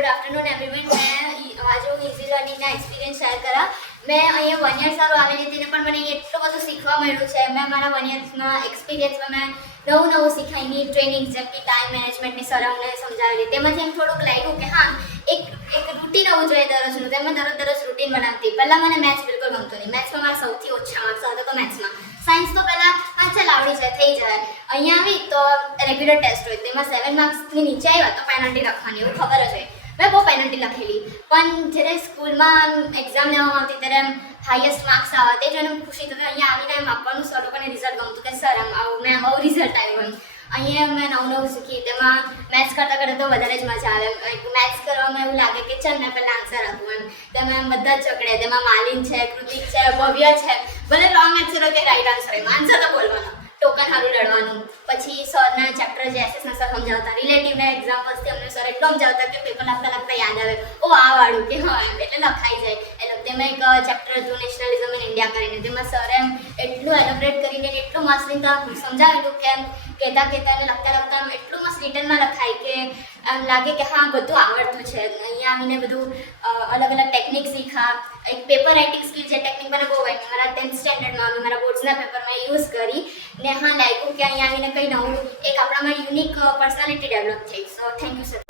Good afternoon everyone. મેં આજે હું ઇઝી લર્નિંગના એક્સપિરિયન્સ શેર કરા. મેં અહીંયા 1 યર સારું આવેલી હતી ને પણ મને અહીંયા એટલું બધું શીખવા મળ્યું છે. મેં મારા 1 યર્સના એક્સપિરિયન્સમાં મેં નવું શીખાયની ટ્રેનિંગ જેમ કે ટાઈમ મેનેજમેન્ટની સર અમને સમજાવેલી. તેમાંથી એમ થોડુંક લાગ્યું કે હા એક રૂટીન હોવું જોઈએ દરરોજનું. તેમાં દરરોજ રૂટીન બનાવતી. પહેલાં મને મેથ્સ બિલકુલ ગમતું નહીં. મેથ્સમાં મારા સૌથી ઓછા માર્ક્સ હતા તો મેથ્સમાં. સાયન્સ તો પહેલાં હા ચાલ આવડી જાય થઈ જાય. અહીંયા આવી તો રેગ્યુલર ટેસ્ટ હોય તેમાં 7 માર્ક્સની નીચે આવ્યા તો પેનલ્ટી લખવાની એવું ખબર જ હોય. મેં બહુ પેનલ્ટી લખેલી પણ જ્યારે સ્કૂલમાં એક્ઝામ લેવામાં આવતી ત્યારે એમ હાઈએસ્ટ માર્ક્સ આવે તે જોઈને ખુશી થતી. અહીંયા આવીને એમ આપવાનું સર લોકોને રિઝલ્ટ ગમતું કે સર મેં આવું રિઝલ્ટ આવ્યું એમ. અહીંયા મેં નવું શીખી. તેમાં મેથ્સ કરતાં તો વધારે જ મજા આવે. મેથ્સ કરવામાં એવું લાગે કે ચાલ મેં પહેલાં આન્સર આપું એમ. તેમાં બધા જ ચકડે. તેમાં માલિન છે, કૃતિક છે, ભવ્ય છે. ભલે રોંગ આન્સર હોય કે રાઈટ આન્સર હોય આન્સર તો બોલવાનો. ટોકન સારું લડવાનું. પછી સરના ચેપ્ટર જે એસએસના સર સમજાવતા. રિલેટિવના એક્ઝામ્પલ્સથી અમને સર એટલું સમજાવતા કે પેપર લખતા યાદ આવે ઓ આ વાળું કે હા એમ એટલે લખાઈ જાય. એટલે તેમાં એક ચેપ્ટર હતું નેશનલિઝમ ઇન ઇન્ડિયા કરીને. તેમાં સર એમ એટલું એલોબરેટ કરીને એટલું મસ્ત રીતે સમજાવેલું કે એમ કહેતા અને લખતા એટલું મસ્ત રિટર્નમાં લખાય કે એમ લાગે કે હા બધું આવડતું છે. અહીંયા આવીને બધું અલગ ટેકનિક શીખા. એક પેપર રાઇટિંગ સ્કિલ જે ટેકનિક મને બહુ ગમી. મારા 10th સ્ટેન્ડર્ડમાં મારા બોર્ડ્સના પેપરમાં યુઝ કરી ને હા લાગ્યું કે અહીંયા આવીને કંઈ નવું એક આપણામાં યુનિક પર્સનાલિટી ડેવલપ થઈ. So thank you sir.